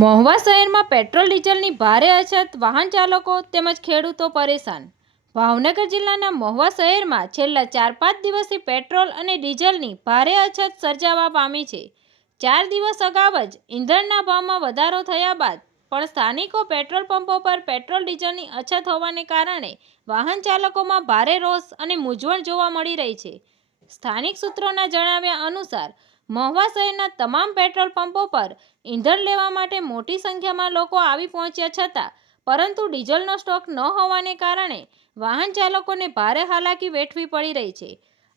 મહુવા શહેરમાં પેટ્રોલ ડીઝલની ભારે અછત, વાહન ચાલકો તેમજ ખેડૂતો પરેશાન। ભાવનગર જિલ્લાના મહુવા શહેરમાં છેલ્લા 4-5 દિવસથી પેટ્રોલ અને ડીઝલની ભારે અછત સર્જાવા પામી છે। 4 દિવસ અગાઉ જ ઈંધણના ભાવમાં વધારો થયા બાદ પણ સ્થાનિકો પેટ્રોલ પંપો પર પેટ્રોલ ડીઝલની અછત હોવાને કારણે વાહન ચાલકોમાં ભારે રોષ અને મૂંઝવણ જોવા મળી રહી છે। સ્થાનિક સૂત્રોના જણાવ્યા અનુસાર મહુવા શહેરના તમામ પેટ્રોલ પંપો પર ઈંધણ લેવા માટે મોટી સંખ્યામાં લોકો આવી પહોંચ્યા છતાં પરંતુ ડીઝલનો સ્ટોક ન હોવાને કારણે વાહન ચાલકોને ભારે હાલાકી વેઠવી પડી રહી છે।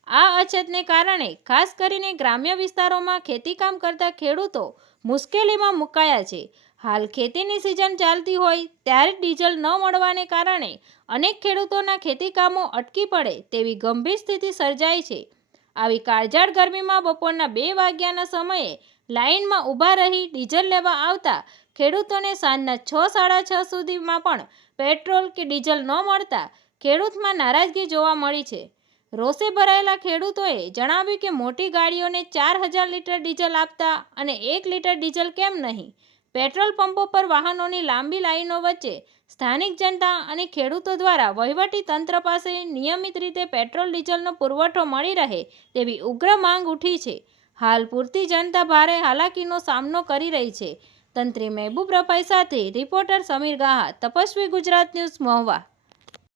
આ અછતને કારણે ખાસ કરીને ગ્રામ્ય વિસ્તારોમાં ખેતીકામ કરતા ખેડૂતો મુશ્કેલીમાં મુકાયા છે। હાલ ખેતીની સિઝન ચાલતી હોય ત્યારે ડીઝલ ન મળવાને કારણે અનેક ખેડૂતોના ખેતીકામો અટકી પડે તેવી ગંભીર સ્થિતિ સર્જાઈ છે। આવી કાળઝાળ ગરમીમાં બપોરના 2 વાગ્યાના સમયે લાઇનમાં ઊભા રહી ડીઝલ લેવા આવતા ખેડૂતોને સાંજના 6-6:30 સુધીમાં પણ પેટ્રોલ કે ડીઝલ ન મળતા ખેડૂતમાં નારાજગી જોવા મળી છે। રોષે ભરાયેલા ખેડૂતોએ જણાવ્યું કે મોટી ગાડીઓને 4000 લીટર ડીઝલ આપતા અને 1 લીટર ડીઝલ કેમ નહીં? પેટ્રોલ પંપો પર વાહનોની લાંબી લાઈનો વચ્ચે સ્થાનિક જનતા અને ખેડૂતો દ્વારા વહીવટી તંત્ર પાસે નિયમિત રીતે પેટ્રોલ ડીઝલનો પુરવઠો મળી રહે તેવી ઉગ્ર માંગ ઉઠી છે। હાલ પૂરતી જનતા ભારે હાલાકીનો સામનો કરી રહી છે। તંત્રી મહેબૂબ રફાઈ સાથે રિપોર્ટર સમીર ગાહા, તપસ્વી ગુજરાત ન્યૂઝ, મહુવા।